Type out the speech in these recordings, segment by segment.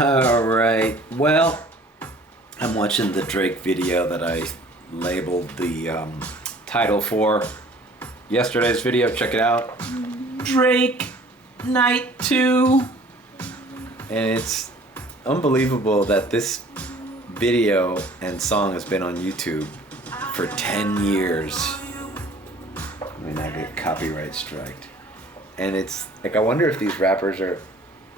Alright, well, I'm watching the Drake video that I labeled the title for yesterday's video. Check it out. Drake Night 2. And it's unbelievable that this video and song has been on YouTube for 10 years. I mean, I get copyright striked. And it's like, I wonder if these rappers are,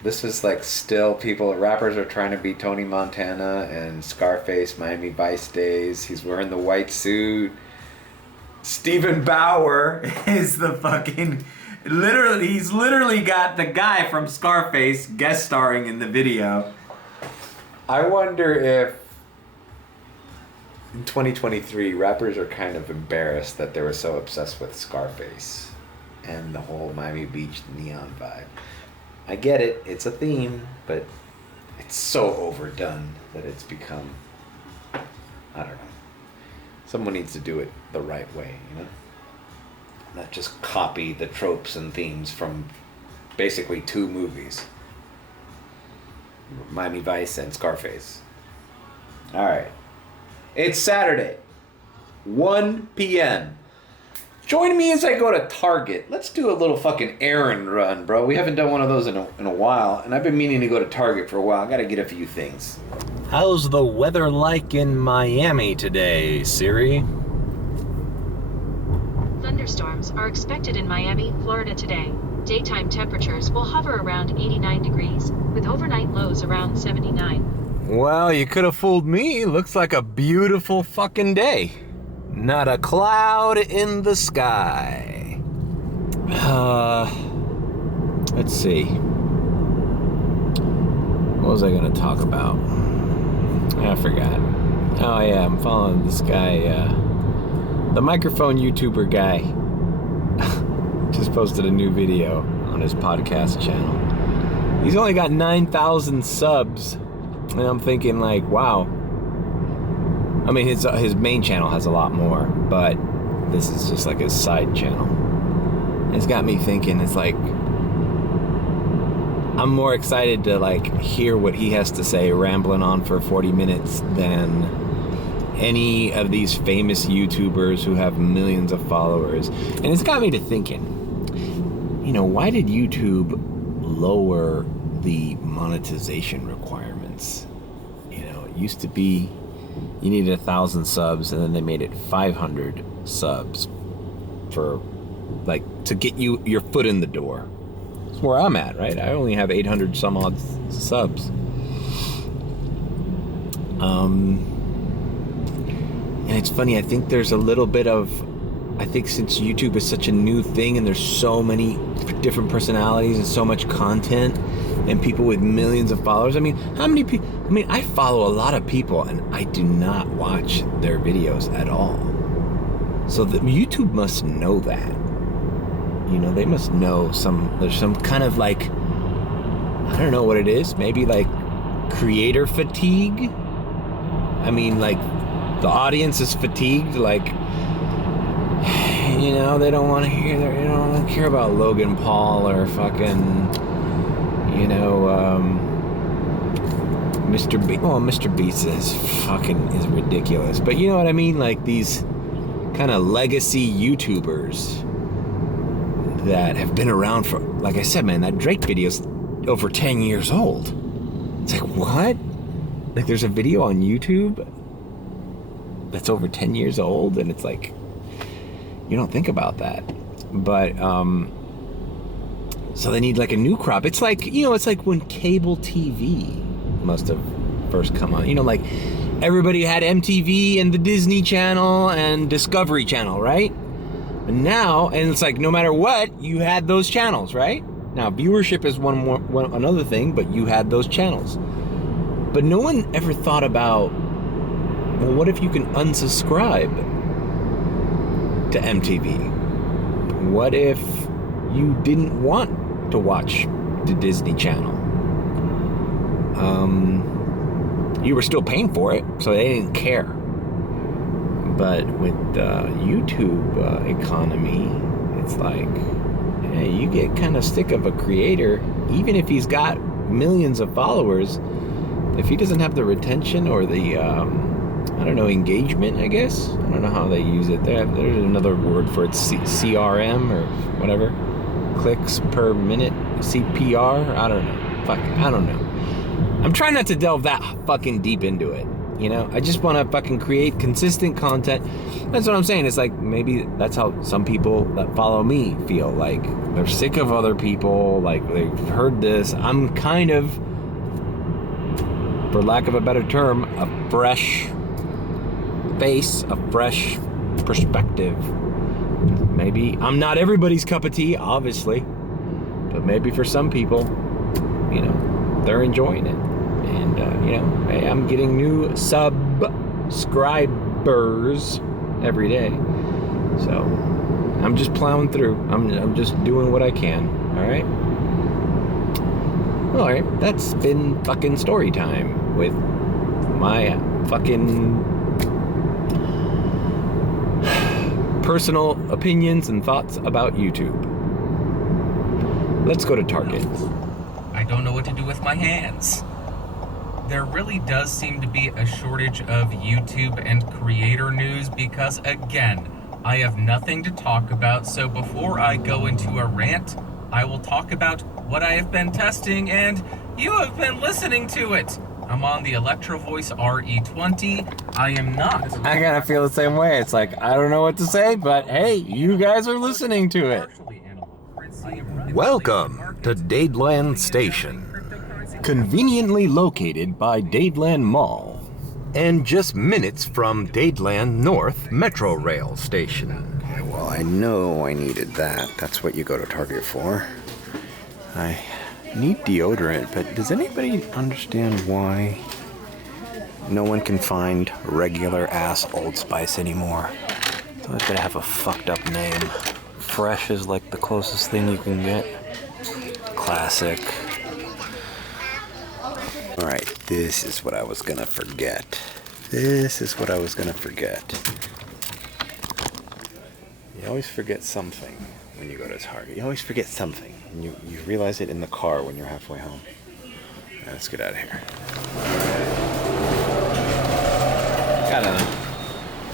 this is like still rappers are trying to be Tony Montana and Scarface, Miami Vice days. He's wearing the white suit. Steven Bauer is the fucking, he's literally got the guy from Scarface guest starring in the video. I wonder if in 2023, rappers are kind of embarrassed that they were so obsessed with Scarface and the whole Miami Beach neon vibe. I get it, it's a theme, but it's so overdone that it's become, I don't know. Someone needs to do it the right way, you know? Not just copy the tropes and themes from basically two movies. Miami Vice and Scarface. Alright. It's Saturday, 1 p.m. Join me as I go to Target. Let's do a little fucking errand run, bro. We haven't done one of those in a while, and I've been meaning to go to Target for a while. I gotta get a few things. How's the weather like in Miami today, Siri? Thunderstorms are expected in Miami, Florida today. Daytime temperatures will hover around 89 degrees, with overnight lows around 79. Well, you could have fooled me. Looks like a beautiful fucking day. Not a cloud in the sky. Let's see. What was I going to talk about? I forgot. Oh yeah, I'm following this guy, the microphone YouTuber guy. Just posted a new video on his podcast channel. He's only got 9,000 subs. And I'm thinking like, wow. I mean, his main channel has a lot more, but this is just like his side channel. And it's got me thinking, it's like, I'm more excited to like hear what he has to say rambling on for 40 minutes than any of these famous YouTubers who have millions of followers. And it's got me to thinking, you know, why did YouTube lower the monetization requirements? You know, it used to be you needed 1,000 subs, and then they made it 500 subs for like to get you your foot in the door. That's where I'm at, right? I only have 800 some odd subs. And it's funny, I think there's a little bit of, I think since YouTube is such a new thing and there's so many different personalities and so much content and people with millions of followers. I mean, how many people, I follow a lot of people and I do not watch their videos at all. So YouTube must know that. You know, they must know there's some kind of like, I don't know what it is, maybe like creator fatigue. I mean, like the audience is fatigued, like, you know, they don't want to hear they don't care about Logan Paul or fucking, you know, Mr. Beast. Well, Mr. Beast is ridiculous, but you know what I mean, like these kind of legacy YouTubers that have been around for, like I said, man, that Drake video's over 10 years old. It's like, what? Like there's a video on YouTube that's over 10 years old, and it's like, you don't think about that. But so they need like a new crop. It's like, you know, it's like when cable TV must have first come on. You know, like everybody had MTV and the Disney Channel and Discovery Channel, right? And now, and it's like no matter what, you had those channels, right? Now viewership is another thing, but you had those channels. But no one ever thought about, well, what if you can unsubscribe to MTV? What if you didn't want to watch the Disney Channel? You were still paying for it, so they didn't care. But with the YouTube economy, it's like, hey, you get kind of sick of a creator, even if he's got millions of followers, if he doesn't have the retention or the, I don't know, engagement, I guess. I don't know how they use it. There's another word for it, CRM or whatever. Clicks per minute, CPR. I don't know. Fuck, I don't know. I'm trying not to delve that fucking deep into it. You know, I just want to fucking create consistent content. That's what I'm saying. It's like maybe that's how some people that follow me feel. Like they're sick of other people. Like they've heard this. I'm kind of, for lack of a better term, a fresh face, a fresh perspective. Maybe I'm not everybody's cup of tea, obviously, but maybe for some people, you know, they're enjoying it. And, you know, hey, I'm getting new subscribers every day. So I'm just plowing through. I'm just doing what I can. All right. All right. That's been fucking story time with my fucking personal opinions and thoughts about YouTube. Let's go to Target. I don't know what to do with my hands. There really does seem to be a shortage of YouTube and creator news because, again, I have nothing to talk about, so before I go into a rant, I will talk about what I have been testing, and you have been listening to it. I'm on the Electro Voice RE20. I am not. I gotta feel the same way. It's like, I don't know what to say, but hey, you guys are listening to it. Welcome to Dadeland Station. Conveniently located by Dadeland Mall. And just minutes from Dadeland North Metro Rail Station. Okay, well, I know I needed that. That's what you go to Target for. I need deodorant, but does anybody understand why no one can find regular ass Old Spice anymore? It's always gotta have a fucked up name. Fresh is like the closest thing you can get. Classic. Alright, this is what I was gonna forget. You always forget something when you go to Target. You always forget something. And you realize it in the car when you're halfway home. Right, let's get out of here.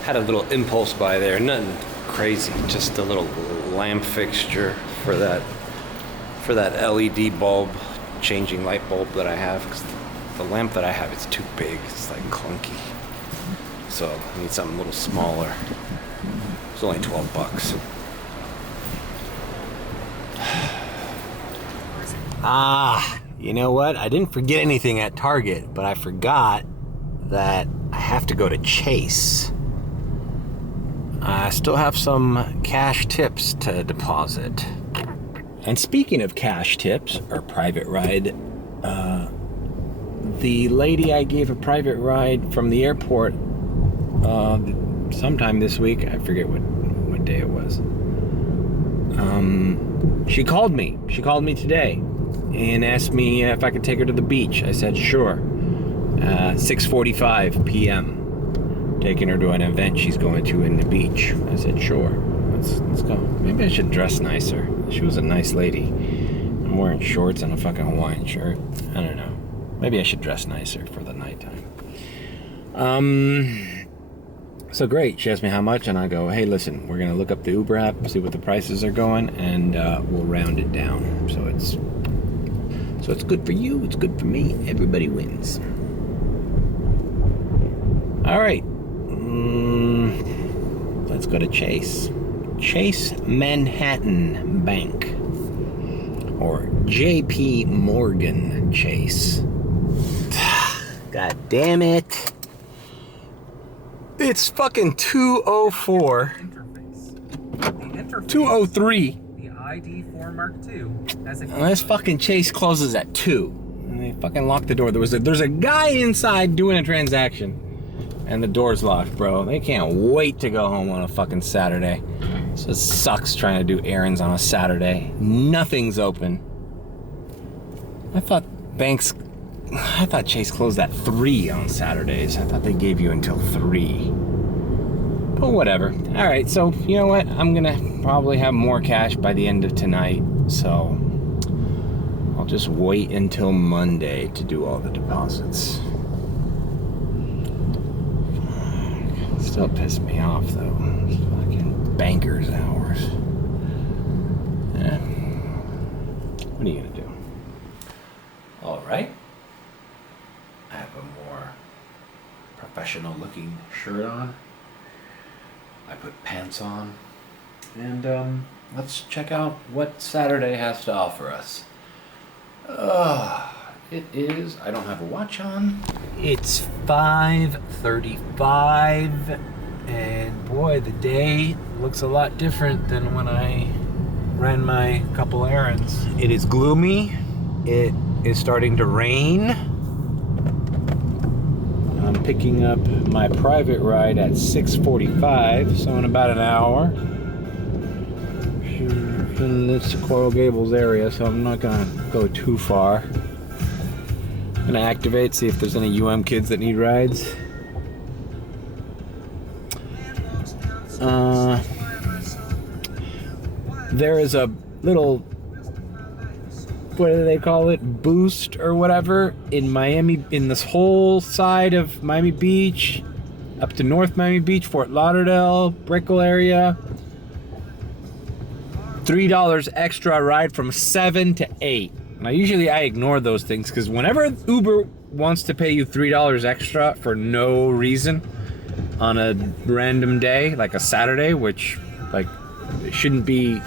Had a little impulse buy there. Nothing crazy. Just a little lamp fixture for that LED bulb, changing light bulb that I have. 'Cause the lamp that I have, it's too big. It's like clunky. So I need something a little smaller. It's only $12. You know what? I didn't forget anything at Target, but I forgot that I have to go to Chase. I still have some cash tips to deposit. And speaking of cash tips, or private ride, the lady I gave a private ride from the airport sometime this week, I forget what day it was, she called me today and asked me if I could take her to the beach. I said sure. 6:45 p.m. taking her to an event she's going to in the beach. I said sure, let's go. Maybe I should dress nicer. She was a nice lady. I'm wearing shorts and a fucking Hawaiian shirt. I don't know. Maybe I should dress nicer for the nighttime. So great. She asked me how much, and I go, hey, listen, we're gonna look up the Uber app, see what the prices are going, and we'll round it down. So it's good for you, it's good for me, everybody wins. All right. Let's go to Chase. Chase Manhattan Bank. Or JP Morgan Chase. God damn it. It's fucking 2:04. 2:03. The ID4 Mark II has a This fucking Chase closes at 2. And they fucking locked the door. There's a guy inside doing a transaction. And the door's locked, bro. They can't wait to go home on a fucking Saturday. It just sucks trying to do errands on a Saturday. Nothing's open. I thought Chase closed at 3 on Saturdays. I thought they gave you until 3. But whatever. Alright, so you know what? I'm gonna probably have more cash by the end of tonight. So I'll just wait until Monday to do all the deposits. Still pissed me off though. It's fucking bankers hours. Yeah. What are you gonna do? All right. I have a more professional looking shirt on. I put pants on. And let's check out what Saturday has to offer us. It is, I don't have a watch on. It's 5:35, and boy, the day looks a lot different than when I ran my couple errands. It is gloomy. It is starting to rain. I'm picking up my private ride at 6:45, so in about an hour. And it's the Coral Gables area, so I'm not gonna go too far. I'm gonna activate, see if there's any UM kids that need rides. There is a little, what do they call it, boost or whatever in Miami, in this whole side of Miami Beach, up to North Miami Beach, Fort Lauderdale, Brickell area. $3 extra ride from 7 to 8. Now usually I ignore those things because whenever Uber wants to pay you $3 extra for no reason on a random day, like a Saturday, which like it shouldn't be.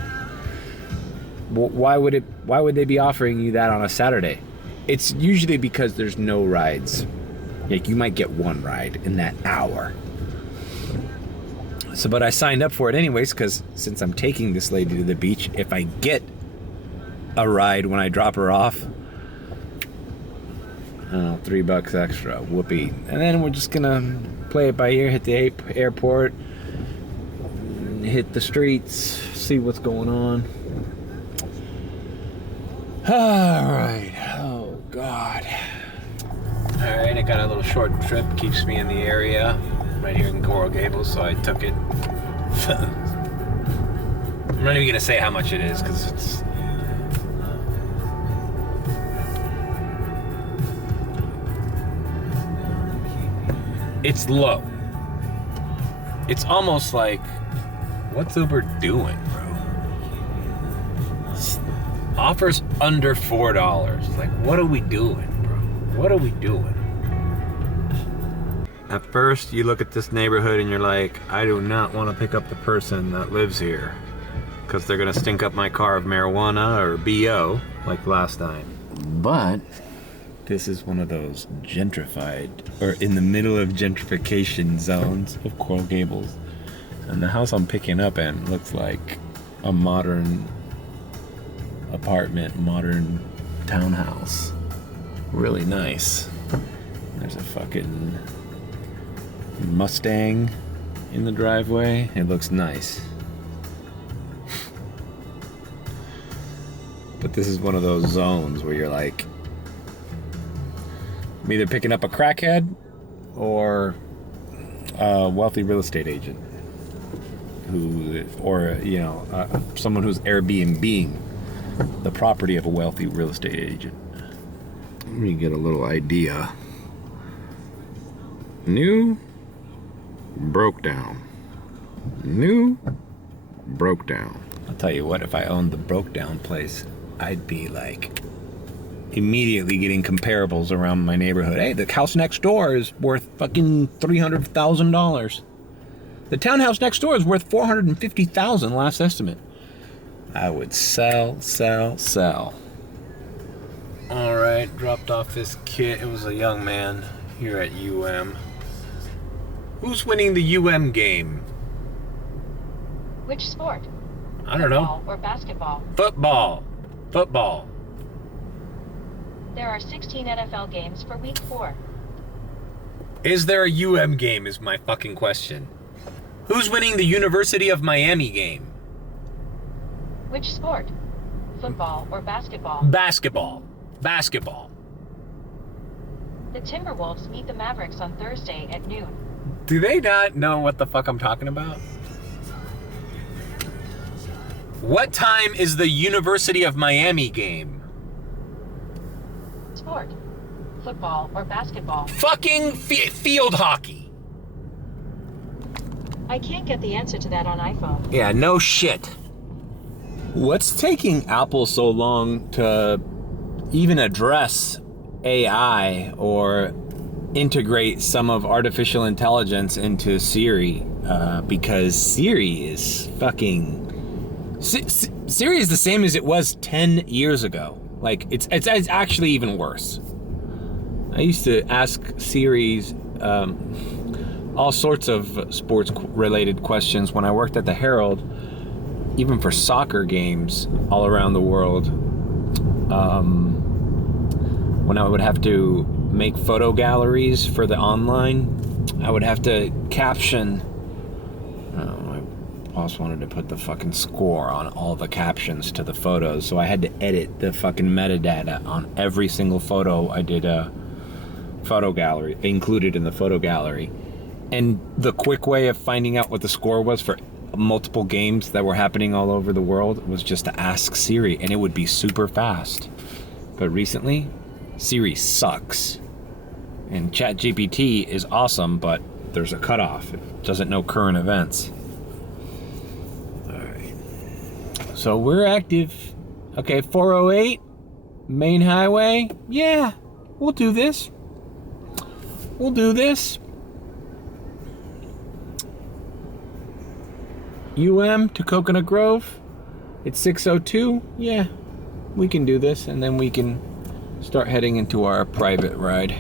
Why would they be offering you that on a Saturday? It's usually because there's no rides. Like you might get one ride in that hour. So, but I signed up for it anyways because since I'm taking this lady to the beach, if I get a ride when I drop her off, $3 extra, whoopee. And then we're just gonna play it by ear, hit the airport, hit the streets, see what's going on. Alright, oh God. Alright, I got a little short trip, keeps me in the area, right here in Coral Gables, so I took it. I'm not even gonna say how much it is, because it's low. It's almost like, what's Uber doing, bro? Offers under $4. Like, what are we doing, bro? What are we doing? At first, you look at this neighborhood and you're like, I do not want to pick up the person that lives here because they're going to stink up my car of marijuana or BO like last time. But this is one of those gentrified, or in the middle of gentrification zones of Coral Gables. And the house I'm picking up in looks like a modern apartment, modern townhouse. Really nice. There's a fucking Mustang in the driveway. It looks nice. But this is one of those zones where you're like, I'm either picking up a crackhead or a wealthy real estate agent someone who's Airbnb-ing the property of a wealthy real estate agent. Let me get a little idea. New, broke down. New, broke down. I'll tell you what, if I owned the broke down place, I'd be like immediately getting comparables around my neighborhood. Hey, the house next door is worth fucking $300,000. The townhouse next door is worth $450,000 last estimate. I would sell. All right, dropped off this kid. It was a young man here at UM. Who's winning the UM game? Which sport? I don't know. Football or basketball? Football. There are 16 NFL games for week 4. Is there a UM game is my fucking question. Who's winning the University of Miami game? Which sport? Football or basketball? Basketball. The Timberwolves meet the Mavericks on Thursday at noon. Do they not know what the fuck I'm talking about? What time is the University of Miami game? Sport. Football or basketball? Fucking field hockey. I can't get the answer to that on iPhone. Yeah, no shit. What's taking Apple so long to even address AI or integrate some of artificial intelligence into Siri? Because Siri is fucking... Siri is the same as it was 10 years ago. Like, it's actually even worse. I used to ask Siri's all sorts of sports-related questions when I worked at the Herald, even for soccer games all around the world. When I would have to make photo galleries for the online, I would have to caption. My boss wanted to put the fucking score on all the captions to the photos, so I had to edit the fucking metadata on every single photo I did a photo gallery, included in the photo gallery. And the quick way of finding out what the score was for multiple games that were happening all over the world was just to ask Siri, and it would be super fast. But recently, Siri sucks. And ChatGPT is awesome, but there's a cutoff. It doesn't know current events. Alright. So we're active. Okay, 408, main highway. Yeah, we'll do this. We'll do this. to Coconut Grove. It's 6:02. Yeah, we can do this, and then we can start heading into our private ride.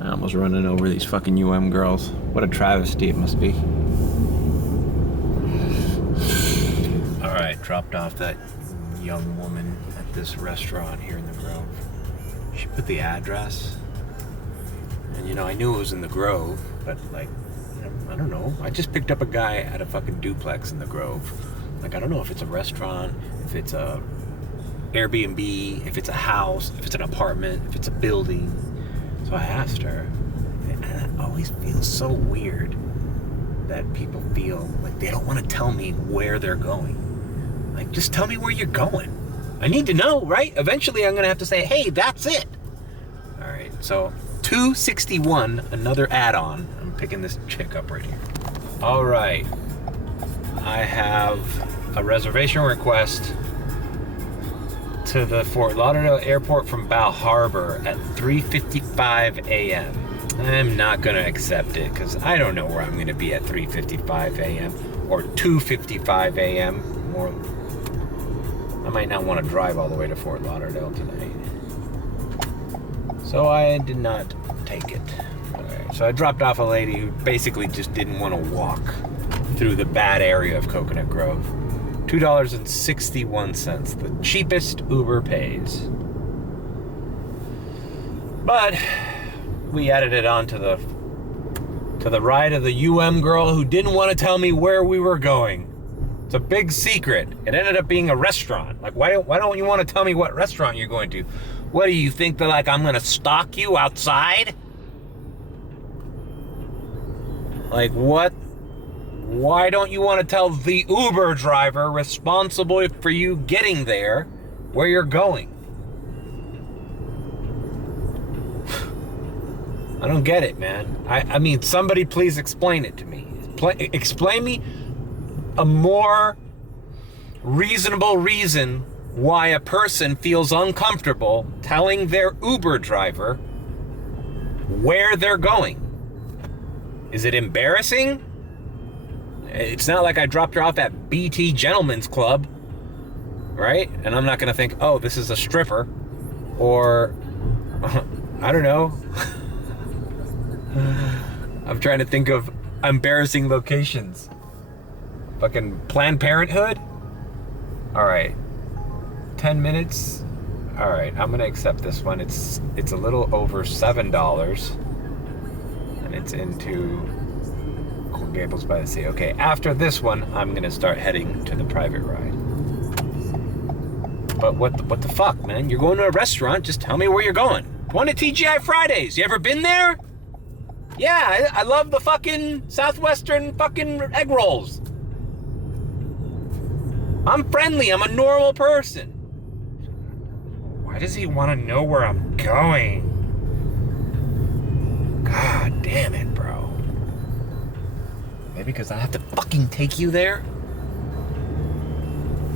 I almost running over these fucking girls. What a travesty it must be. Alright, dropped off that young woman at this restaurant here in the Grove. She put the address. And I knew it was in the Grove, but like, I don't know. I just picked up a guy at a fucking duplex in the Grove. Like, I don't know if it's a restaurant, if it's a Airbnb, if it's a house, if it's an apartment, if it's a building. So I asked her, and it always feels so weird that people feel like they don't want to tell me where they're going. Like, just tell me where you're going. I need to know, right? Eventually I'm going to have to say, hey, that's it. All right, so 261, another add-on. I'm picking this chick up right here. All right. I have a reservation request to the Fort Lauderdale Airport from Bal Harbor at 3:55 a.m. I'm not going to accept it because I don't know where I'm going to be at 3:55 a.m. or 2:55 a.m. Or I might not want to drive all the way to Fort Lauderdale tonight. So I did not take it. Okay. So I dropped off a lady who basically just didn't want to walk through the bad area of Coconut Grove. $2.61, the cheapest Uber pays. But we added it on to the ride of the girl who didn't want to tell me where we were going. It's a big secret. It ended up being a restaurant. Like, why don't you want to tell me what restaurant you're going to? What do you think, that like I'm gonna stalk you outside? Like, what? Why don't you want to tell the Uber driver responsible for you getting there where you're going? I don't get it, man. I mean, somebody please explain it to me. Explain me a more reasonable reason why a person feels uncomfortable telling their Uber driver where they're going. Is it embarrassing? It's not like I dropped her off at BT Gentlemen's Club, right? And I'm not going to think, oh, this is a stripper. Or, I don't know. I'm trying to think of embarrassing locations. Fucking Planned Parenthood? All right. 10 minutes. All right, I'm going to accept this one. It's a little over $7. And it's into Coral Gables by the Sea. Okay, after this one, I'm gonna start heading to the private ride. But what the fuck, man? You're going to a restaurant, just tell me where you're going. Going to TGI Fridays. You ever been there? Yeah, I love the fucking Southwestern fucking egg rolls. I'm friendly, I'm a normal person. Why does he want to know where I'm going? God damn it, bro. Maybe because I have to fucking take you there?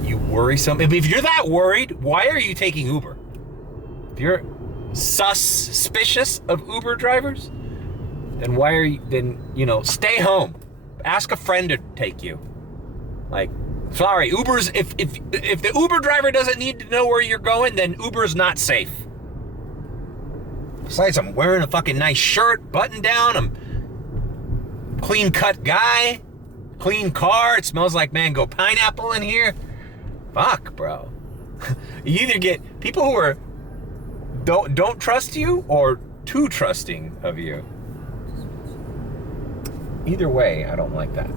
You worrisome. If you're that worried, why are you taking Uber? If you're suspicious of Uber drivers, then why are you, stay home. Ask a friend to take you. Like, sorry, Uber's, if the Uber driver doesn't need to know where you're going, then Uber's not safe. Besides, I'm wearing a fucking nice shirt, button down, I'm clean cut guy, clean car, it smells like mango pineapple in here. Fuck, bro. You either get people who are don't trust you or too trusting of you. Either way, I don't like that.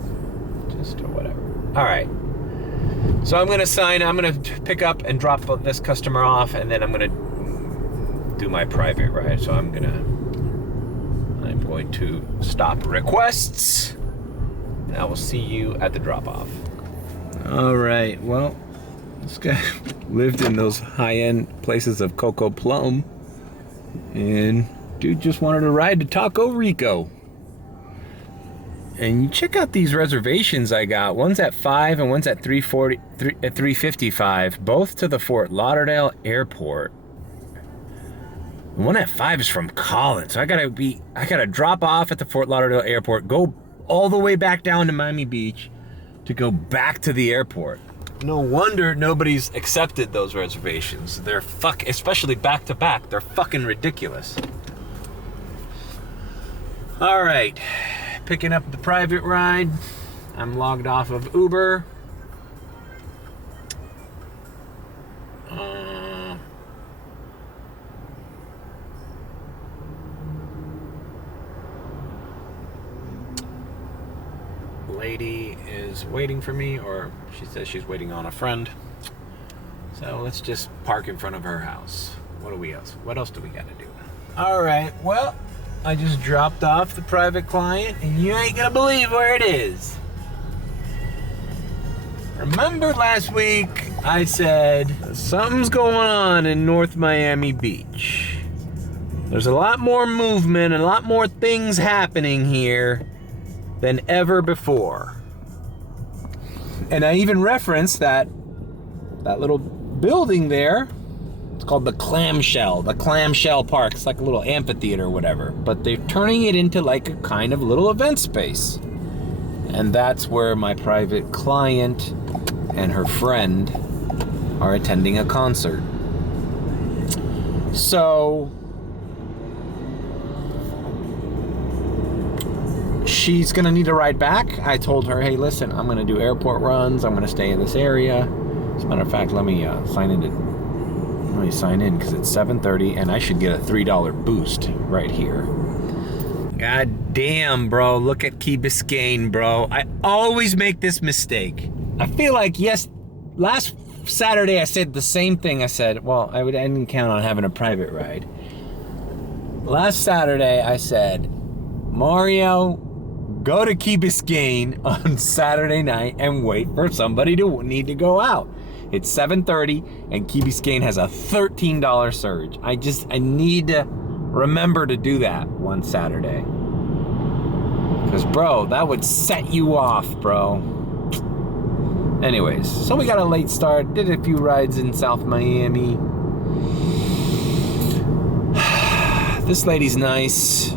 Just or whatever. All right. So I'm gonna pick up and drop this customer off, and then I'm gonna do my private ride. So I'm going to stop requests, and I will see you at the drop-off. All right. Well, this guy lived in those high-end places of Coco Plum, and dude just wanted a ride to Taco Rico. And you check out these reservations I got. One's at 5 and one's at 3:55, both to the Fort Lauderdale airport. The one at 5 is from Collins. So I gotta drop off at the Fort Lauderdale airport, go all the way back down to Miami Beach to go back to the airport. No wonder nobody's accepted those reservations. They're especially back to back. They're fucking ridiculous. All right. Picking up the private ride. I'm logged off of Uber. Lady is waiting for me, or she says she's waiting on a friend. So let's just park in front of her house. What else do we gotta do? All right, well, I just dropped off the private client, and you ain't gonna believe where it is. Remember last week I said something's going on in North Miami Beach. There's a lot more movement and a lot more things happening here than ever before. And I even referenced that little building there. It's called the Clamshell Park. It's like a little amphitheater or whatever. But they're turning it into like a kind of little event space. And that's where my private client and her friend are attending a concert. So she's gonna need a ride back. I told her, hey, listen, I'm gonna do airport runs. I'm gonna stay in this area. As a matter of fact, let me sign in because it's 7:30 and I should get a $3 boost right here. God damn, bro. Look at Key Biscayne, bro. I always make this mistake. I feel like, last Saturday I said the same thing. I said, well, I didn't count on having a private ride. Last Saturday I said, Mario, go to Key Biscayne on Saturday night and wait for somebody to need to go out. It's 7:30 and Key Biscayne has a $13 surge. I need to remember to do that one Saturday. Because, bro, that would set you off, bro. Anyways, so we got a late start. Did a few rides in South Miami. This lady's nice.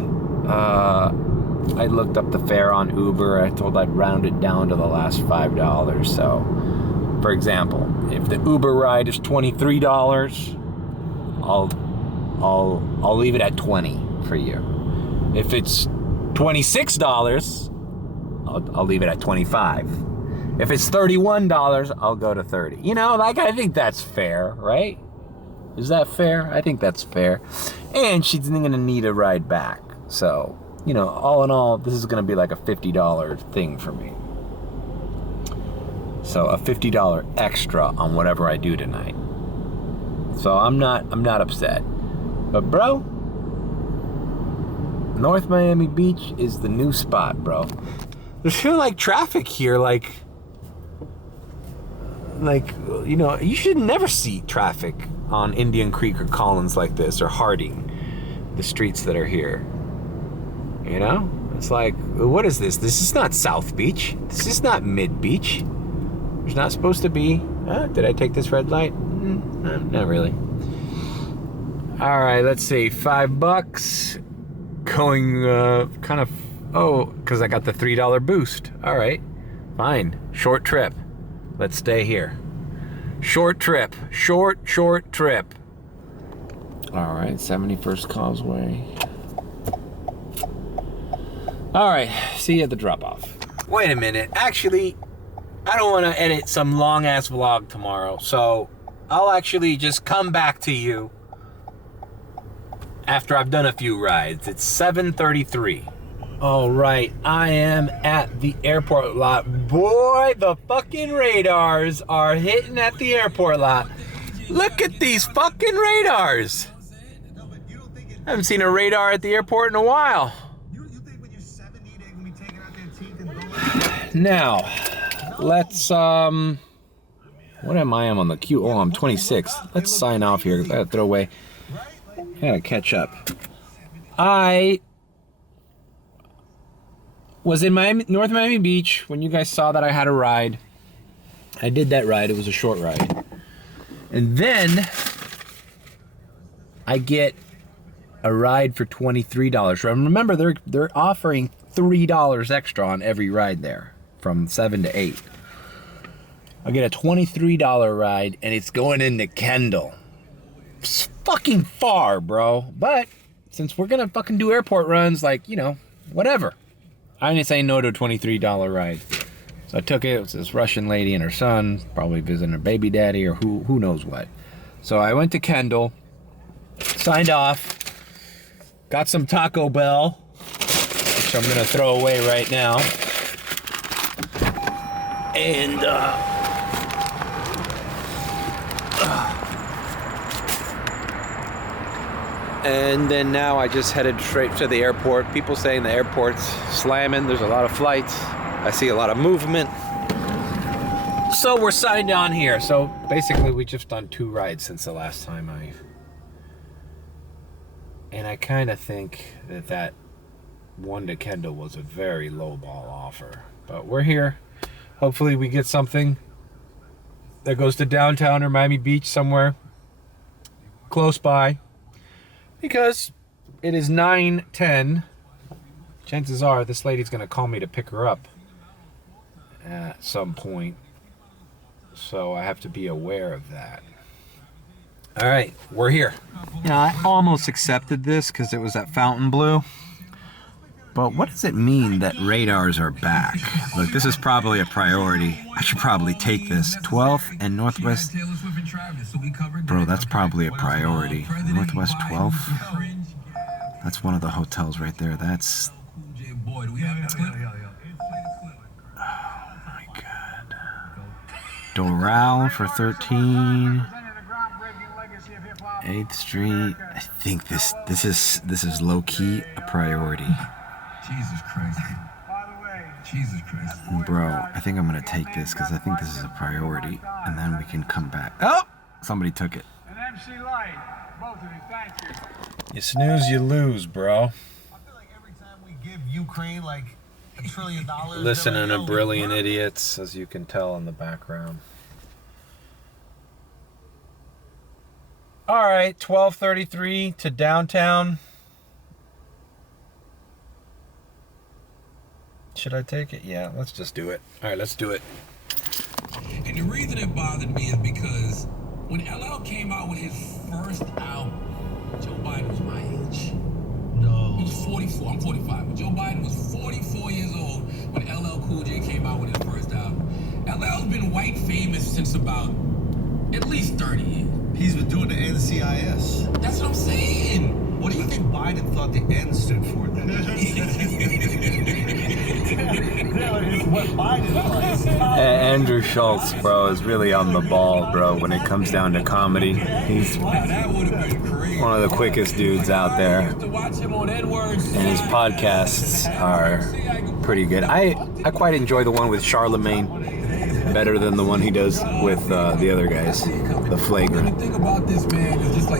I looked up the fare on Uber. I told I'd round it down to the last $5. So, for example, if the Uber ride is $23, I'll leave it at $20 for you. If it's $26, I'll leave it at $25. If it's $31, I'll go to $30. You know, like, I think that's fair, right? Is that fair? I think that's fair. And she's gonna need a ride back. So, you know, all in all, this is gonna be like a $50 thing for me. So a $50 extra on whatever I do tonight. So I'm not upset. But bro, North Miami Beach is the new spot, bro. There's feeling like traffic here, like, you know, you should never see traffic on Indian Creek or Collins like this, or Harding, the streets that are here. You know? It's like, what is this? This is not South Beach. This is not Mid Beach. There's not supposed to be. Did I take this red light? Not really. All right, let's see. $5. Going kind of, because I got the $3 boost. All right, fine. Short trip. Let's stay here. Short trip. Short trip. All right, 71st Causeway. All right, see you at the drop-off. Wait a minute. Actually, I don't want to edit some long-ass vlog tomorrow, so I'll actually just come back to you after I've done a few rides. It's 7:33. All right, I am at the airport lot. Boy, the fucking radars are hitting at the airport lot. Look at these fucking radars. I haven't seen a radar at the airport in a while. Now, let's, what am I on the queue? Oh, I'm 26. Let's sign off here. I gotta throw away. I gotta catch up. I was in North Miami Beach when you guys saw that I had a ride. I did that ride. It was a short ride. And then I get a ride for $23. Remember, they're offering $3 extra on every ride there from 7 to 8. I get a $23 ride and it's going into Kendall. It's fucking far, bro. But since we're gonna fucking do airport runs, like, you know, whatever. I didn't say no to a $23 ride. So I took it. It was this Russian lady and her son, probably visiting her baby daddy or who knows what. So I went to Kendall, signed off, got some Taco Bell, which I'm gonna throw away right now. And then now I just headed straight to the airport. People saying the airport's slamming. There's a lot of flights. I see a lot of movement. So we're signed on here. So basically we just done 2 rides since the last time and I kind of think that one to Kendall was a very low ball offer. But we're here. Hopefully we get something that goes to downtown or Miami Beach somewhere close by. Because it is 9:10. Chances are this lady's going to call me to pick her up at some point. So I have to be aware of that. All right, we're here. You know, I almost accepted this because it was at Fountain Blue. But what does it mean that radars are back? Look, this is probably a priority. I should probably take this. 12th and Northwest. Bro, that's probably a priority. Northwest 12th? That's one of the hotels right there. That's... Oh my God. Doral for 13. 8th Street. I think this is low-key a priority. Jesus Christ. Jesus Christ. Bro, I think I'm gonna take this because I think this is a priority, and then we can come back. Oh! Somebody took it. An MC Light. Both of you, thank you. You snooze, you lose, bro. I feel like every time we give Ukraine like $1 trillion. Listening to Brilliant Idiots, as you can tell in the background. All right, 12:33 to downtown. Should I take it? Yeah, let's just do it. All right, let's do it. And the reason it bothered me is because when LL came out with his first album, Joe Biden was my age. No. He was 44. I'm 45. But Joe Biden was 44 years old when LL Cool J came out with his first album. LL's been white famous since about at least 30 years. He's been doing the NCIS. That's what I'm saying. What do you think Biden thought the N stood for then? What Biden thought. Andrew Schultz, bro, is really on the ball, bro, when it comes down to comedy. He's one of the quickest dudes out there. And his podcasts are pretty good. I quite enjoy the one with Charlemagne. better than the one he does with the other guys, the flagrant.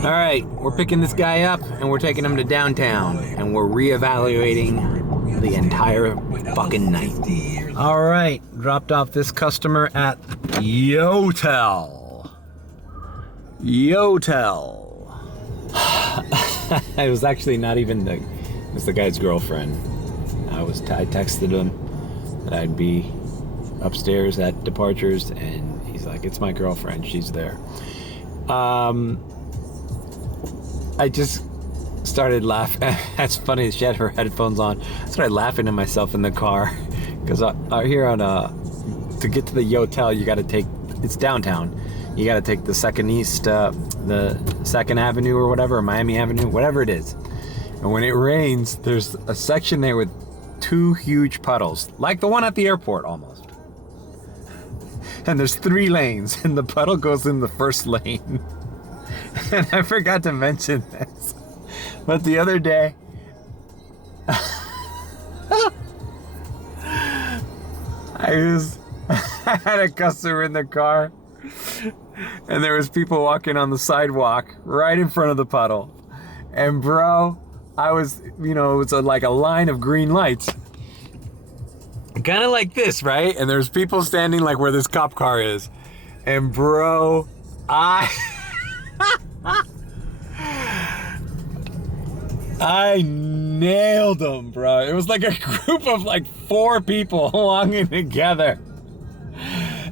All right, we're picking this guy up and we're taking him to downtown and we're reevaluating the entire fucking night. All right, dropped off this customer at Yotel. It was actually not even it was the guy's girlfriend. I texted him that I'd be upstairs at departures, and he's like, it's my girlfriend, she's there. I just started laughing. That's funny, she had her headphones on. I started laughing to myself in the car because here on to get to the Yotel, you got to take, it's downtown, you got to take the Second East, the 2nd Avenue or whatever, or Miami Avenue, whatever it is. And when it rains, there's a section there with 2 huge puddles, like the one at the airport almost. And there's 3 lanes, and the puddle goes in the first lane. And I forgot to mention this, but the other day, I had a customer in the car, and there was people walking on the sidewalk right in front of the puddle. And bro, I was, it was like a line of green lights. Kind of like this, right? And there's people standing like where this cop car is. And bro, I nailed them, bro. It was like a group of like 4 people walking together.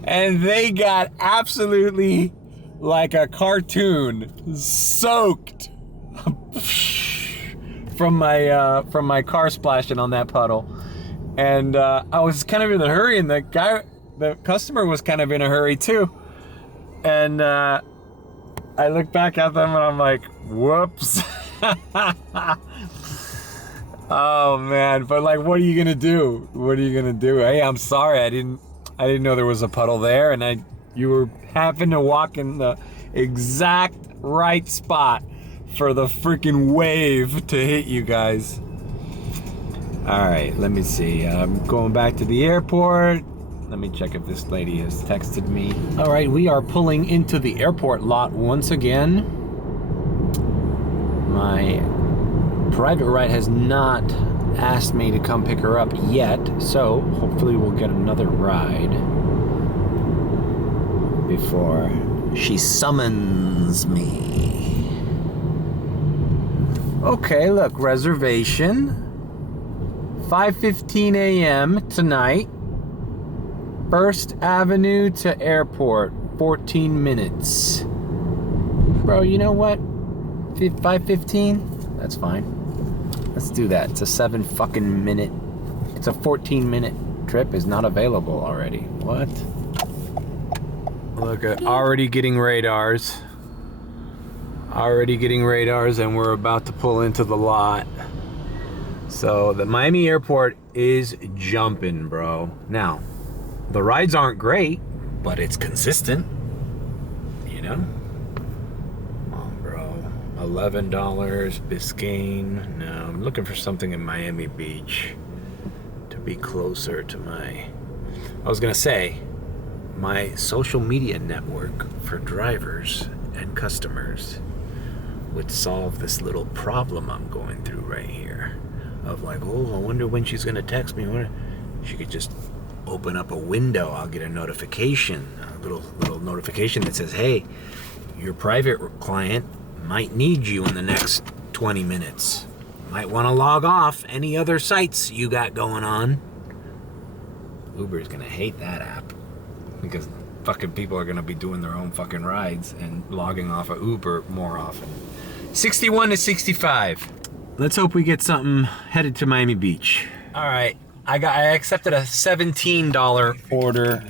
And they got absolutely like a cartoon soaked from my car splashing on that puddle. And I was kind of in a hurry, and the customer was kind of in a hurry too. And I look back at them and I'm like, whoops. Oh man, but like, what are you gonna do? Hey, I'm sorry, I didn't know there was a puddle there, and you happened to walk in the exact right spot for the freaking wave to hit you guys. All right, let me see. I'm going back to the airport. Let me check if this lady has texted me. All right, we are pulling into the airport lot once again. My private ride has not asked me to come pick her up yet, so hopefully we'll get another ride before she summons me. Okay, look, reservation. 5:15 a.m. tonight. 1st Avenue to airport, 14 minutes. Bro, you know what? 5:15? That's fine. Let's do that. It's a 14-minute trip is not available already. What? Look at already getting radars, and we're about to pull into the lot. So the Miami airport is jumping, bro. Now, the rides aren't great, but it's consistent, Come on, bro. $11, Biscayne. No, I'm looking for something in Miami Beach to be closer to I was gonna say, my social media network for drivers and customers would solve this little problem I'm going through right here. Of like, oh, I wonder when she's gonna text me. She could just open up a window. I'll get a notification, a little notification that says, hey, your private client might need you in the next 20 minutes. Might want to log off any other sites you got going on. Uber's gonna hate that app because fucking people are gonna be doing their own fucking rides and logging off of Uber more often. 61 to 65. Let's hope we get something headed to Miami Beach. All right, I accepted a $17 order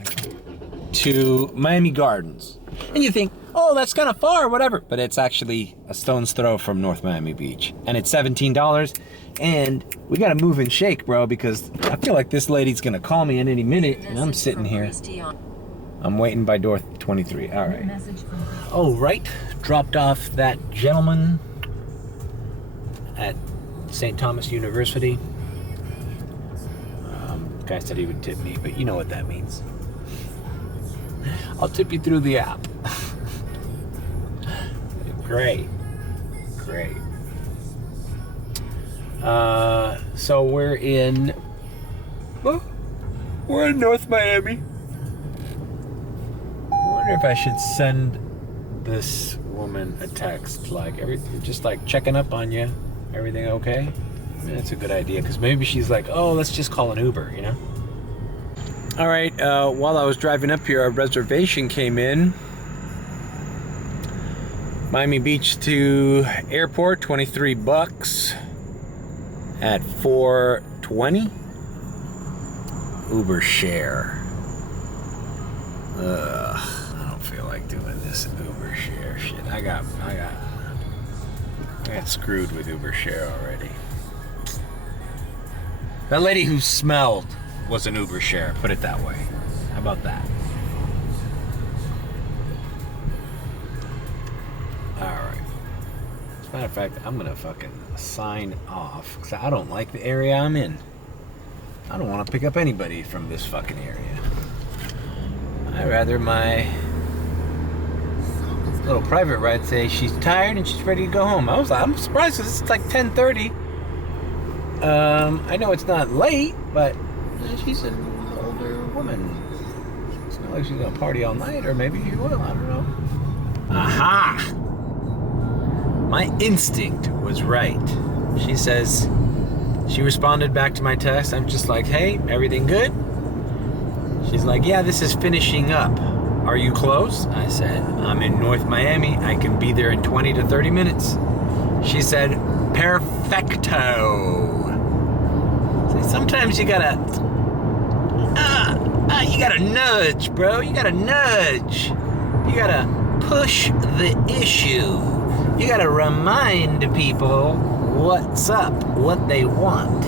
to Miami Gardens. And you think, oh, that's kind of far, whatever. But it's actually a stone's throw from North Miami Beach. And it's $17. And we gotta move and shake, bro, because I feel like this lady's gonna call me in any minute. And I'm sitting here. I'm waiting by door 23. All right. Oh, right. Dropped off that gentleman at St. Thomas University. Guy said he would tip me, but you know what that means. I'll tip you through the app. Great. So we're in North Miami. I wonder if I should send this woman a text, like just like checking up on you. Everything okay? I mean, that's a good idea, because maybe she's like, oh, let's just call an Uber, you know? All right, while I was driving up here, a reservation came in. Miami Beach to airport, $23 at 4:20. Uber share. I don't feel like doing this Uber share shit. I got screwed with Uber share already. That lady who smelled was an Uber share, put it that way. How about that? Alright. As a matter of fact, I'm gonna fucking sign off, because I don't like the area I'm in. I don't want to pick up anybody from this fucking area. I'd rather my little private ride say she's tired and she's ready to go home. I'm surprised, because it's like 10:30. I know it's not late, but she's an older woman. It's not like she's gonna party all night, or maybe she will, I don't know. Aha! My instinct was right. She says, she responded back to my text. I'm just like, hey, everything good? She's like, yeah, this is finishing up. Are you close? I said, I'm in North Miami. I can be there in 20 to 30 minutes. She said, perfecto. Sometimes you gotta nudge, bro. You gotta nudge. You gotta push the issue. You gotta remind people what's up, what they want.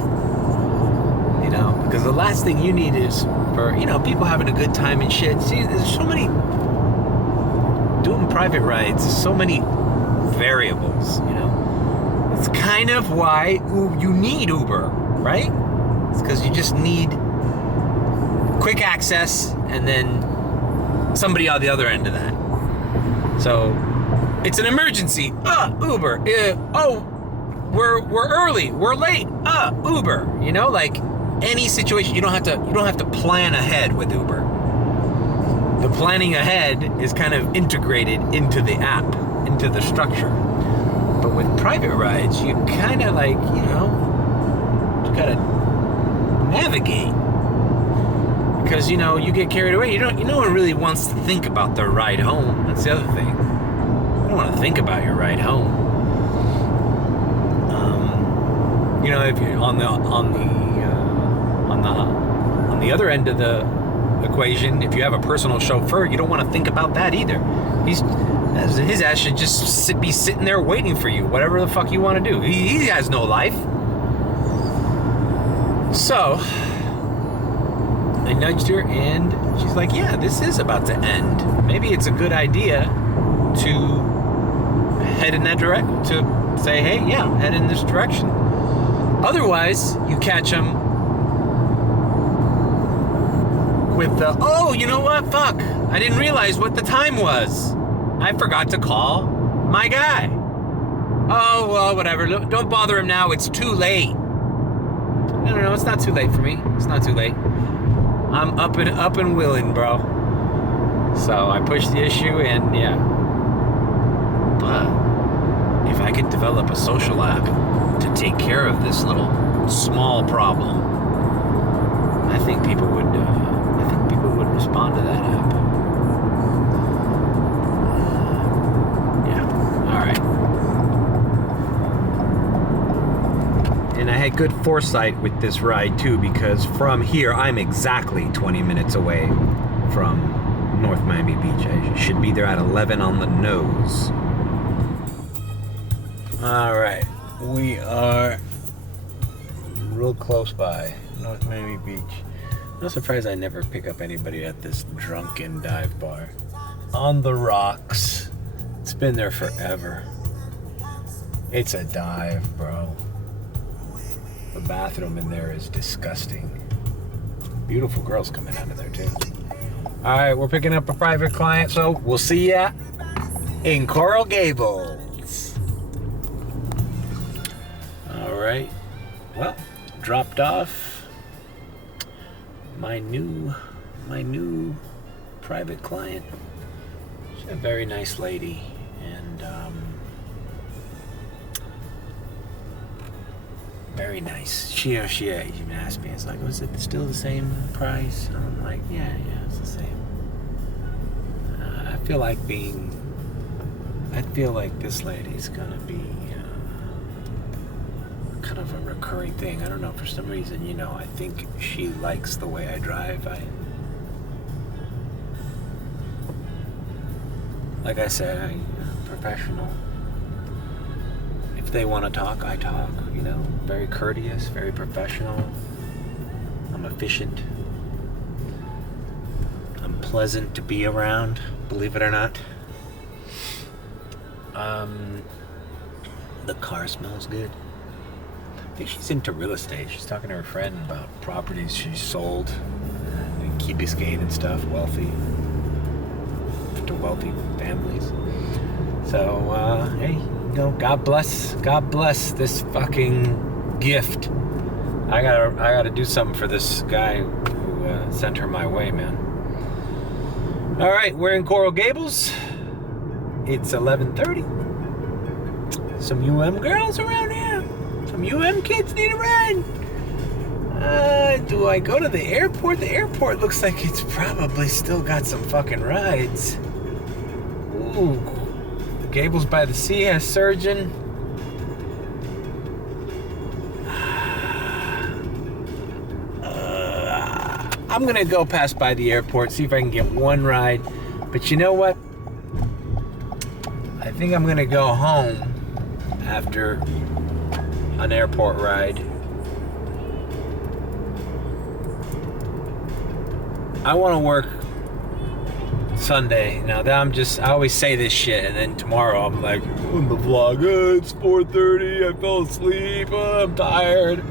You know, because the last thing you need is for, people having a good time and shit. See, there's so many, doing private rides, there's so many variables, It's kind of why you need Uber, right? It's because you just need quick access and then somebody on the other end of that. So it's an emergency. Uber. We're early. We're late. Uber. Like any situation, you don't have to plan ahead with Uber. The planning ahead is kind of integrated into the app, into the structure. But with private rides, you kind of like, you gotta navigate, because you get carried away. No one really wants to think about their ride home. That's the other thing. You don't want to think about your ride home. If you're on the other end of the equation, if you have a personal chauffeur, you don't want to think about that either. His ass should just be sitting there waiting for you, whatever the fuck you want to do. He has no life. So I nudged her, and she's like, yeah, this is about to end. Maybe it's a good idea to head in that direction, to say, hey, yeah, head in this direction. Otherwise, you catch them with the, oh, you know what, fuck, I didn't realize what the time was. I forgot to call my guy. Oh, well, whatever, don't bother him now, it's too late. No, it's not too late for me. It's not too late. I'm up and willing, bro. So I pushed the issue, and yeah. But if I could develop a social app to take care of this little small problem, I think people would respond to that app. All right. And I had good foresight with this ride too, because from here I'm exactly 20 minutes away from North Miami Beach. I should be there at 11 on the nose. All right, we are real close by North Miami Beach. I'm surprised I never pick up anybody at this drunken dive bar. On the rocks. It's been there forever. It's a dive, bro. The bathroom in there is disgusting. Beautiful girls coming out of there too. All right, we're picking up a private client, so we'll see ya in Coral Gables. All right. Well, dropped off my new private client. She's a very nice lady, and very nice. She even asked me, it's like, was it still the same price? And I'm like, yeah, it's the same. I feel like this lady's gonna be kind of a recurring thing. I don't know, for some reason, I think she likes the way I drive. Like I said, I'm professional. If they want to talk, I talk, very courteous, very professional. I'm efficient. I'm pleasant to be around, believe it or not. The car smells good. I think she's into real estate. She's talking to her friend about properties she's sold in Key Biscayne and stuff, to wealthy families. So, hey, God bless this fucking gift. I gotta do something for this guy who sent her my way, man. All right, we're in Coral Gables. It's 11:30. Some UM girls around here. Some UM kids need a ride. Do I go to the airport? The airport looks like it's probably still got some fucking rides. Ooh, Gables by the Sea has Surgeon. I'm gonna go pass by the airport, see if I can get one ride. But you know what? I think I'm gonna go home after an airport ride. I want to work Sunday. Now that I always say this shit, and then tomorrow I'm like, on the vlog, it's 4:30, I fell asleep, I'm tired.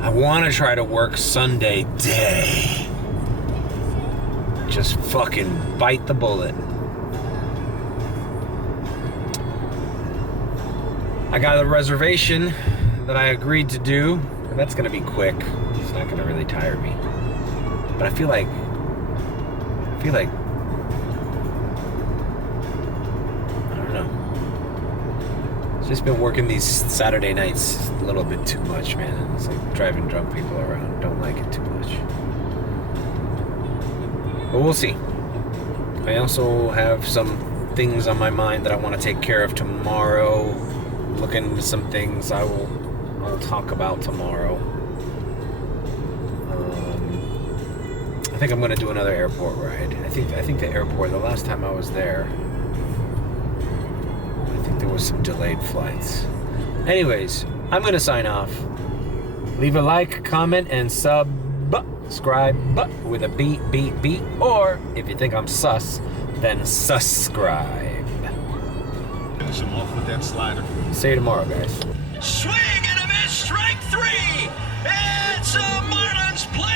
I want to try to work Sunday day. Just fucking bite the bullet. I got a reservation that I agreed to do, and that's gonna be quick. It's not gonna really tire me. But I feel like I don't know. It's just been working these Saturday nights a little bit too much, man. It's like driving drunk people around. Don't like it too much. But we'll see. I also have some things on my mind that I want to take care of tomorrow. Looking into some things I'll talk about tomorrow. I think I'm going to do another airport ride. I think the airport, the last time I was there, I think there was some delayed flights. Anyways, I'm going to sign off. Leave a like, comment, and subscribe with a beat. Or if you think I'm sus, then subscribe. Finish him off with that slider. See you tomorrow, guys. Swing and a miss, strike three. It's a Marlins play.